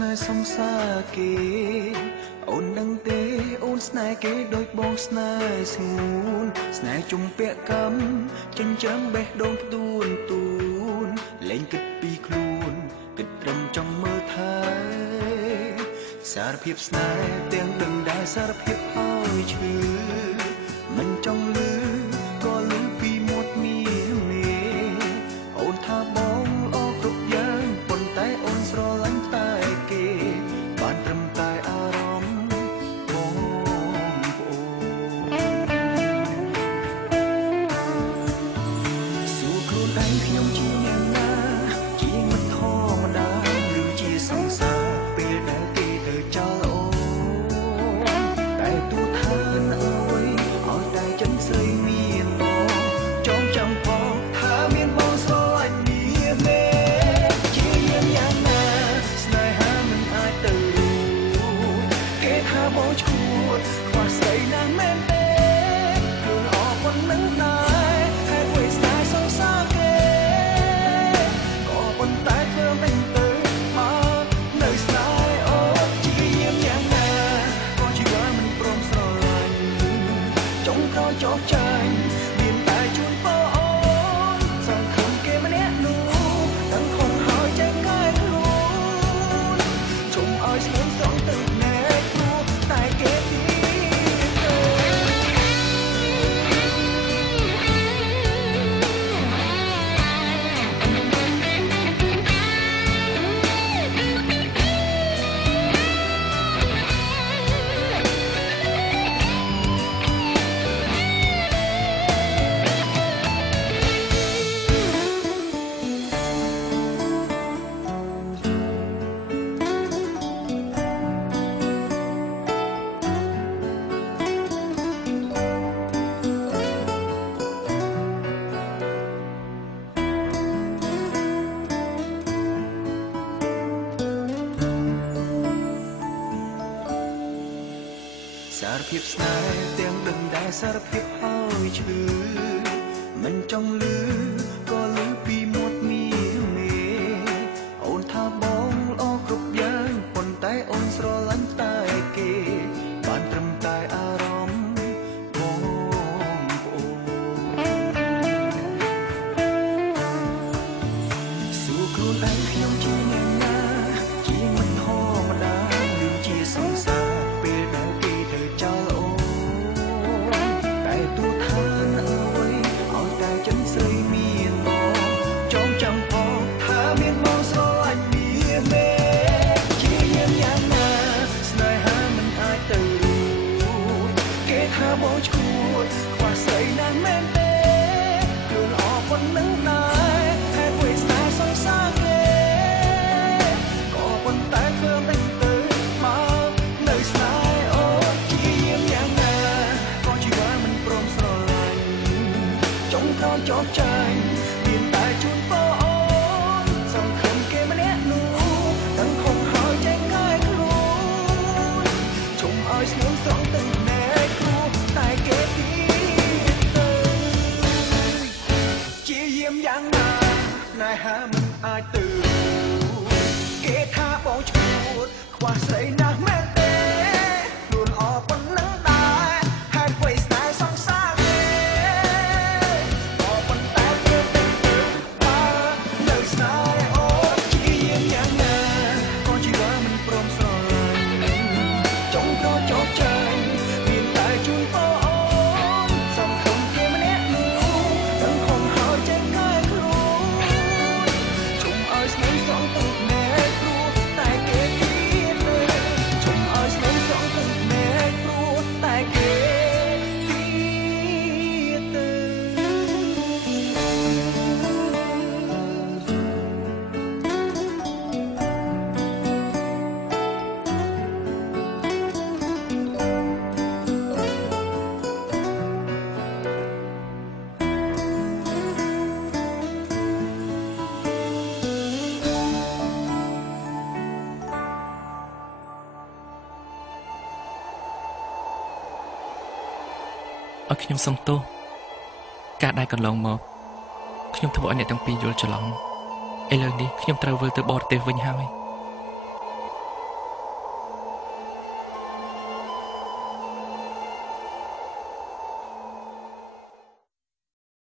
nay song xa kê ôn đăng tê ôn snai kê đôi bông snai smooth snai chung bẹ cắm chân trắng bẹ đôn tuôn tuôn lên kịch pi khuôn kịch rầm trong mơ thái xa phiệp snai tiếng đừng đai xa phiệp ôi chư mình trong lư có lư pi một mi mê ôn tha bóng o cục giang bồn tay ôn sro lánh tay kê bàn trầm tay a róm bóng bồ dù khuôn anh khiêm chi nhàng na chỉ mình thô mà đã lưu chia song xa bê đã kê từ cho lỗ tại tu thân ơi hỏi đại chân xây miền bò trong trăm phò tha miền bò số anh miền mê chỉ em nhàng na snai ha mình ai từ kết ha bó chuột khoa xây nàng men tê cường họ con nắng nai hai quê snai sâu xa kê có con tay thơm anh từ mà nơi snai ô chỉ em nhàng na có chỉ gói mình prom sờ lạnh trong khói chót tranh miền tài chuồn phố ôn rằng không kê mà nét nụ đang không hỏi trái cái luôn chung ơi sớm sống từ nét nụ tại kế điសារភាពស្នេហ៍ទាំងដឹងដែរសារភាពហើយឈឺមិនចង់លឺក៏លឺពីមាត់មីមេអូនថាបងល្អគ្រប់យ៉ាងប៉ុន្តែអូនស្រឡាញ់តែគេបានត្រឹមតែអារម្មណ៍បងប្អូនសួរខ្លួនឯងខ្ញុំជាអ្នកណាជាមិនធម្មតាឬជាសង្សារពេលដែលគេទៅចោលអូនតែទូថានអើយឲ្យតែចិនស្រីមានបងចងចាំផងថាមានបងស្រឡាញ់មានមេជាយ៉ាងយ៉ាងណាស្នេហាមិនអាចទៅរួចគេថាបងឈួតខ្វះស្រីណាស់មែនទេគឺល្អប៉ុណ្្នឹងដែរហេតុអ្វីស្នេហ៍សងសាគេក៏ប៉ុន្តែធ្វើមិនទៅមកនៅស្នេហ៍អូជាយ៉ាងណាក៏ជីវិតមិនព្រមស្រឡាញ់ចុងក្រោយចោលចាញ់មានតែជូនបងអូនសង្ឃឹមគេម្នាក់នោះទាំងខំហើយចេញងាយខ្លួនជុំឲ្យស្ងៀមស្រង់ទឹកណែគ្រូតែគេទៀតទៅជាយ៉ាងណាស្នេហាមិនអាចទៅគេថាបងឈួតខ្វះស្រីណាស់មែនទេខ្លួនអប៉ុណ្្នឹងដែរហេតុអ្វីស្នេហ៍សងសាគេក៏ប៉ុន្តែគេទៅបើនៅស្នេហ៍អូជាយ៉ាងណាក៏ជីវិតមិនព្រមស្រឡាញ់ចុងក្រោយចោលចាញ់មានតែជូនបងអូនសង្ឃឹមគេម្នាក់នោះទាំងខំហើយចេញងាយខ្លួនជុំឲ្យស្ងៀមស្រង់ទឹកណែគ្រូតែគេទៀតទៅជុំឲ្យស្ងៀមស្រង់ទឹកណែគ្រូតែគេទៀតទៅឲ្យខ្ញុំសុំទោសការដែលកន្លងមកខ្ញុំធ្វើឲ្យអ្នកទាំងពីរយល់ច្រឡំឥឡូវនេះខ្ញុំត្រូវវិលទៅបរទេសវិញហើយ